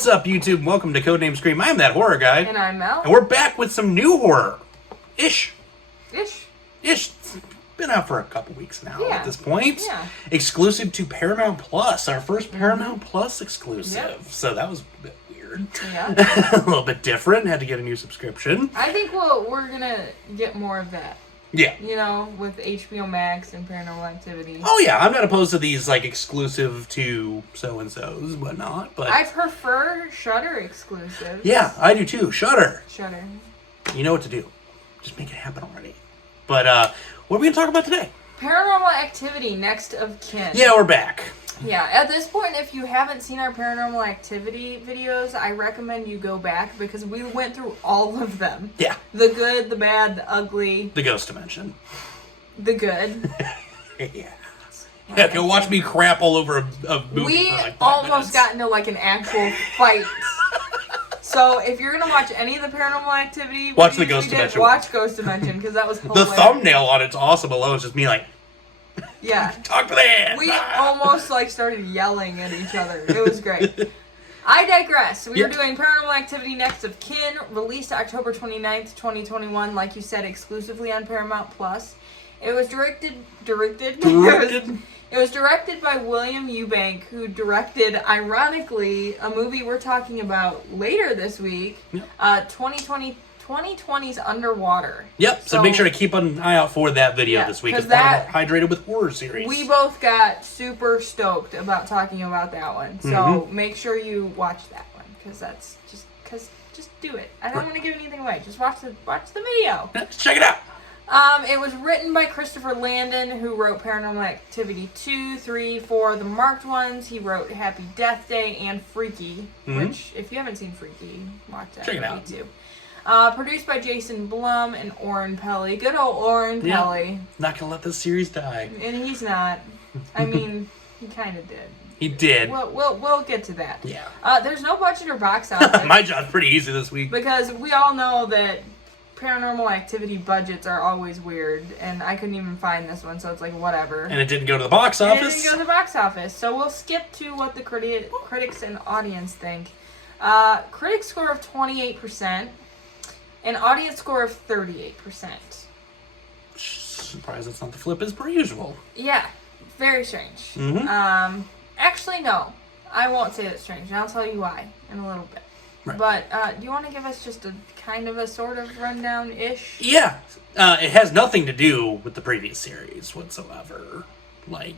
What's up, YouTube? Welcome to Codename Scream. I'm that horror guy. And I'm Mel. And we're back with some new horror. Ish. It's been out for a couple weeks now at this point. Yeah. Exclusive to Paramount Plus. Our first Paramount Plus exclusive. Yep. So that was a bit weird. Yeah. A little bit different. Had to get a new subscription. I think we're going to get more of that. Yeah. You know, with HBO Max and Paranormal Activity. Oh, yeah. I'm not opposed to these, like, exclusive to so-and-sos, whatnot. But I prefer Shudder exclusives. yeah, I do too. Shudder. You know what to do. Just make it happen already. But, what are we going to talk about today? Paranormal Activity, Next of Kin. Yeah, we're back. Yeah, at this point, if you haven't seen our Paranormal Activity videos, I recommend you go back because we went through all of them. Yeah. The good, the bad, the ugly. The ghost dimension. The good. Yeah. Yeah, go watch me crap all over a movie. We for like 5 almost minutes. got into like an actual fight. So if you're gonna watch any of the Paranormal Activity, Watch the videos Ghost we did, Dimension. Watch Ghost Dimension because that was The hilarious. thumbnail on it's awesome alone. It's just me like, Yeah. talk to the hand. We almost like started yelling at each other. It was great. I digress. We are doing Paranormal Activity Next of Kin, released October 29th, 2021, like you said, exclusively on Paramount Plus. It was directed. It was directed by William Eubank, who directed, ironically, a movie we're talking about later this week, 2020's Underwater. Yep, so make sure to keep an eye out for that video this week. It's part of our Hydrated with Horror series. We both got super stoked about talking about that one. So make sure you watch that one, because that's just do it. I don't want to give anything away. Just watch the video. Let's check it out. It was written by Christopher Landon, who wrote Paranormal Activity 2, 3, 4, the marked ones. He wrote Happy Death Day and Freaky, which, if you haven't seen Freaky, watch that. Check it out. Too. Produced by Jason Blum and Oren Peli. Good old Oren Peli. Not gonna let this series die. And he's not. I mean, he kind of did. He did. We'll get to that. Yeah. There's no budget or box office. My job's pretty easy this week. Because we all know that Paranormal Activity budgets are always weird, and I couldn't even find this one, so it's like, whatever. And it didn't go to the box And office. it didn't go to the box office, so we'll skip to what the critics and audience think. Critic score of 28%, and audience score of 38%. Surprised that's not the flip as per usual. Yeah, very strange. Actually, no. I won't say that's strange, and I'll tell you why in a little bit. Right. But do you want to give us just a kind of a sort of rundown-ish? Yeah. It has nothing to do with the previous series whatsoever. Like,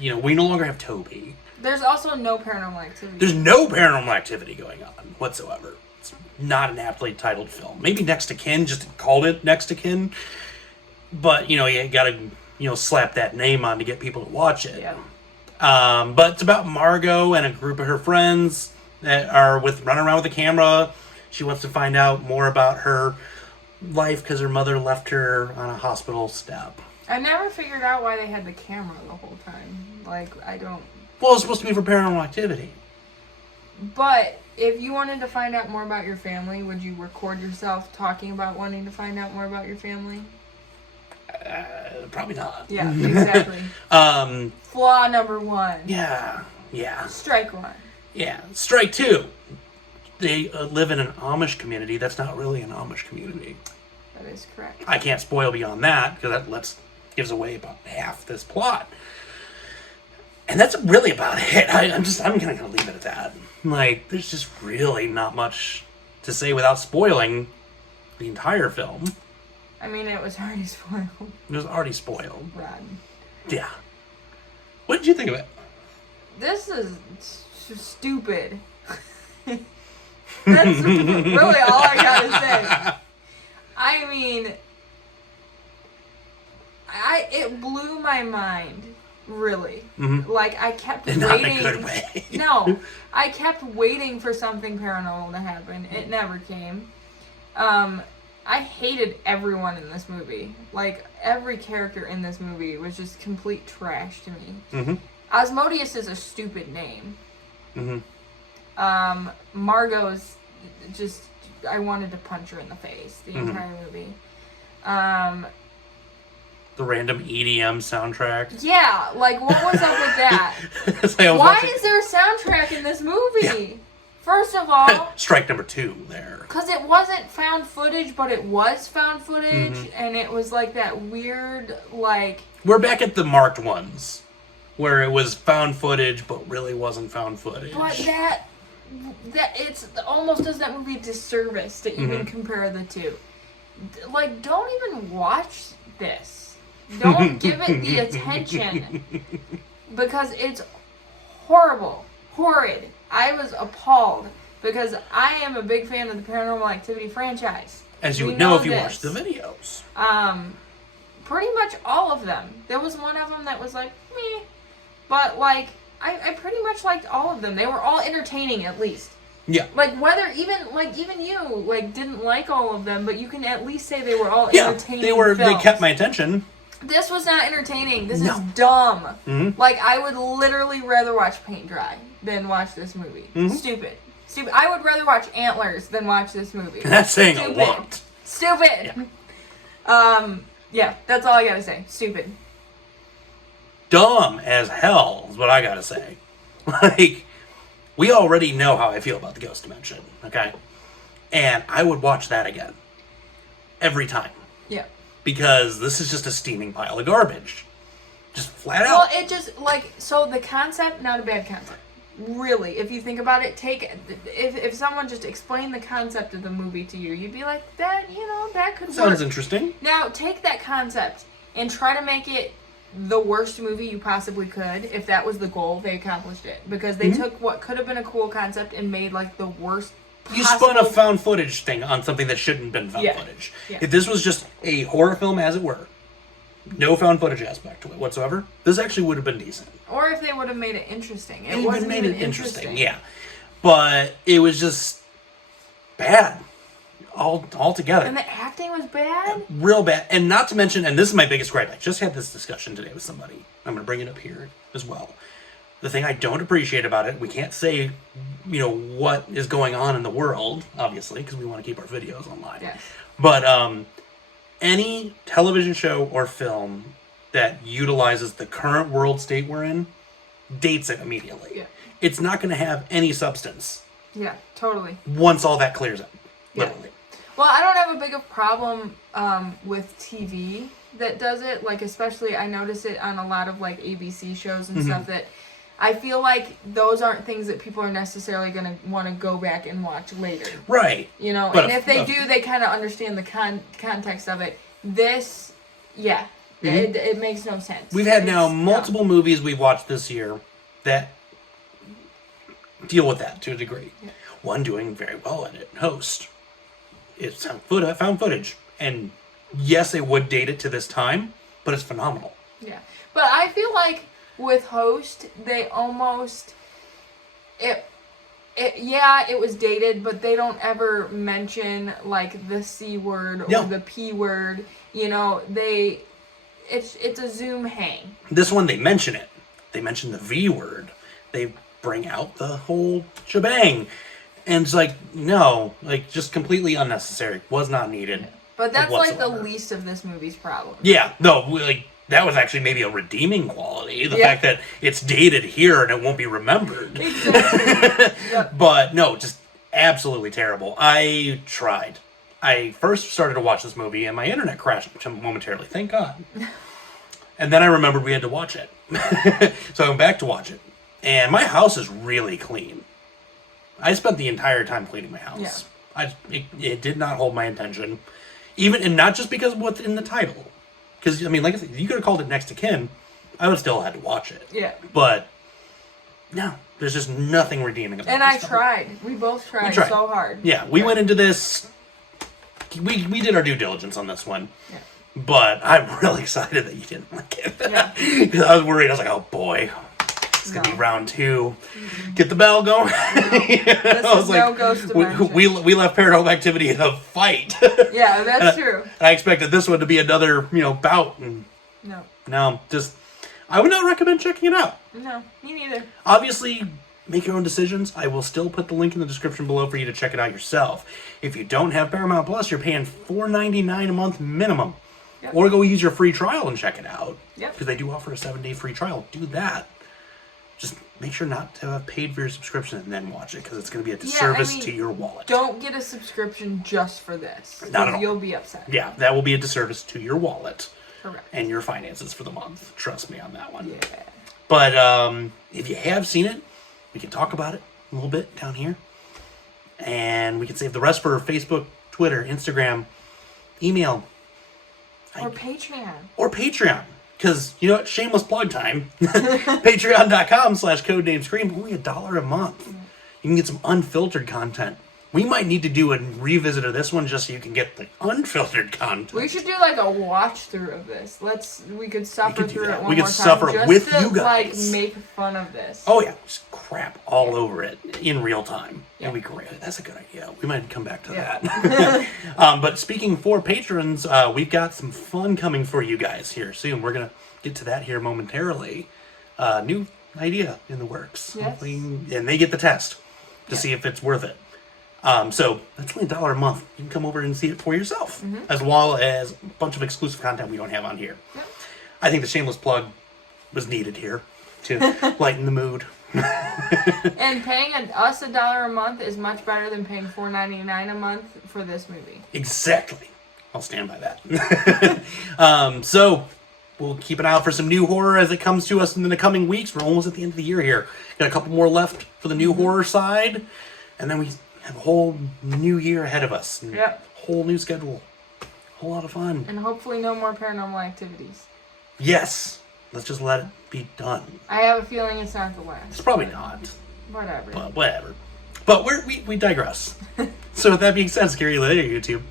you know, we no longer have Toby. There's also no Paranormal Activity. There's no Paranormal Activity going on whatsoever. It's not an aptly titled film. Maybe Next to Kin, just called it Next to Kin. But, you know, you gotta, slap that name on to get people to watch it. Yeah. But it's about Margot and a group of her friends that are running around with a camera. She wants to find out more about her life because her mother left her on a hospital step. I never figured out why they had the camera the whole time. Like, I don't... Well, it's supposed to be for Paranormal Activity. But if you wanted to find out more about your family, would you record yourself talking about wanting to find out more about your family? Probably not. Yeah, exactly. Flaw number 1. Yeah. Strike 1. Yeah. Strike 2. They live in an Amish community. That's not really an Amish community. That is correct. I can't spoil beyond that because that gives away about half this plot. And that's really about it. I'm gonna leave it at that. Like, there's just really not much to say without spoiling the entire film. I mean, it was already spoiled. It was already spoiled. Rod. Yeah. What did you think of it? This is stupid. That's really all I gotta say. I mean, it blew my mind, really. Like, I kept waiting. Not in a good way. No, I kept waiting for something paranormal to happen. It never came. I hated everyone in this movie. Like, every character in this movie was just complete trash to me. Asmodeus is a stupid name. Margot's just... I wanted to punch her in the face the entire movie. The random EDM soundtrack. Yeah, like, what was up with that? Why is there a soundtrack in this movie? First of all, strike number 2 there. Because it wasn't found footage, but it was found footage, and it was like that weird, like... We're back at the marked ones, where it was found footage, but really wasn't found footage. But that it's almost does that movie a disservice to even compare the two. Like, don't even watch this. Don't give it the attention. Because it's horrible. Horrid. I was appalled. Because I am a big fan of the Paranormal Activity franchise. As you would know if you watched the videos. Pretty much all of them. There was one of them that was like, meh. But, like, I pretty much liked all of them. They were all entertaining, at least. Yeah. Like, whether even you, like, didn't like all of them, but you can at least say they were all entertaining films. They kept my attention. This was not entertaining. This is dumb. Like, I would literally rather watch paint dry than watch this movie. Stupid. I would rather watch Antlers than watch this movie. That's saying a lot. Stupid. Yeah, that's all I gotta say. Stupid. Dumb as hell is what I gotta say. Like, we already know how I feel about the Ghost Dimension, okay? And I would watch that again. Every time. Yeah. Because this is just a steaming pile of garbage. Just flat out. Well, it just, like, so the concept, not a bad concept. Really, if you think about it, if someone just explained the concept of the movie to you, you'd be like, that could work. Sounds interesting. Now, take that concept and try to make it the worst movie you possibly could. If that was the goal, they accomplished it. Because they took what could have been a cool concept and made, like, the worst possible... You spun a found footage thing on something that shouldn't have been found footage. Yeah. If this was just a horror film, as it were, no found footage aspect to it whatsoever, this actually would have been decent. Or if they would have made it interesting. It wasn't made it interesting, yeah. But it was just bad altogether. And the acting was bad? Real bad. And not to mention, and this is my biggest gripe, I just had this discussion today with somebody. I'm going to bring it up here as well. The thing I don't appreciate about it, we can't say, what is going on in the world, obviously, because we want to keep our videos online. Yes. But any television show or film that utilizes the current world state we're in dates it immediately. Yeah. It's not going to have any substance. Yeah, totally. Once all that clears up, literally. Yeah. Well, I don't have a big problem with TV that does it. Like, especially, I notice it on a lot of, like, ABC shows and stuff that I feel like those aren't things that people are necessarily going to want to go back and watch later. Right. But and if they do, they kind of understand the context of it. This, it makes no sense. We've had now multiple movies we've watched this year that deal with that to a degree. Yeah. One doing very well at it, Host. It's found footage. And yes, it would date it to this time, but it's phenomenal. Yeah. But I feel like with Host, they almost... It was dated, but they don't ever mention, like, the C word or the P word. It's a Zoom hang. This one, they mention it. They mention the V word. They bring out the whole shebang. And it's like, no, like, just completely unnecessary. Was not needed. But that's, like, the least of this movie's problem. Yeah, no, like... That was actually maybe a redeeming quality. The fact that it's dated here and it won't be remembered. Exactly. But no, just absolutely terrible. I tried. I first started to watch this movie and my internet crashed momentarily. Thank God. And then I remembered we had to watch it. So I went back to watch it. And my house is really clean. I spent the entire time cleaning my house. Yeah. It did not hold my attention. And not just because of what's in the title. Because, I mean, like I said, you could have called it Next to Kin. I would have still had to watch it. Yeah. But, no, there's just nothing redeeming about it. And I tried. We both tried so hard. Yeah, we went into this... We did our due diligence on this one. Yeah. But I'm really excited that you didn't like it. Yeah. Because I was worried. I was like, oh, boy. It's going to be round 2. Get the bell going. I was like, Ghost Dimension. We left Paranormal Activity in a fight. Yeah, that's true. I expected this one to be another, bout. And no, just, I would not recommend checking it out. No, me neither. Obviously, make your own decisions. I will still put the link in the description below for you to check it out yourself. If you don't have Paramount Plus, you're paying $4.99 a month minimum. Yep. Or go use your free trial and check it out. Because they do offer a 7-day free trial. Do that. just make sure not to have paid for your subscription and then watch it, because it's going to be a disservice to your wallet. Don't get a subscription just for this. Not at all. You'll be upset. Yeah, that will be a disservice to your wallet. Correct. And your finances for the month. Trust me on that one. Yeah. But if you have seen it, we can talk about it a little bit down here. And we can save the rest for Facebook, Twitter, Instagram, email. Or Patreon. Or Patreon. Because, you know what? Shameless plug time. Patreon.com/codenamescream. Only $1 a month. You can get some unfiltered content. We might need to do a revisit of this one just so you can get the unfiltered content. We should do like a watch through of this. We could suffer through it one more time. We could suffer just with to, you guys. Like, make fun of this. Oh yeah, just crap all over it in real time. Yeah. And we great. That's a good idea. We might come back to Yeah. that. But speaking for patrons, we've got some fun coming for you guys here soon. We're gonna get to that here momentarily. New idea in the works. Yes. And they get the test to see if it's worth it. So that's only $1 a month. You can come over and see it for yourself, as well as a bunch of exclusive content we don't have on here. Yep. I think the shameless plug was needed here to lighten the mood. And paying us $1 a month is much better than paying $4.99 a month for this movie. Exactly. I'll stand by that. So we'll keep an eye out for some new horror as it comes to us in the coming weeks. We're almost at the end of the year here. Got a couple more left for the new horror side, and then we have a whole new year ahead of us. Yep. Whole new schedule. A whole lot of fun. And hopefully no more paranormal activities. Yes. Let's just let it be done. I have a feeling it's not the last. It's probably not. Whatever. But whatever. But we digress. So with that being said, scary later, YouTube.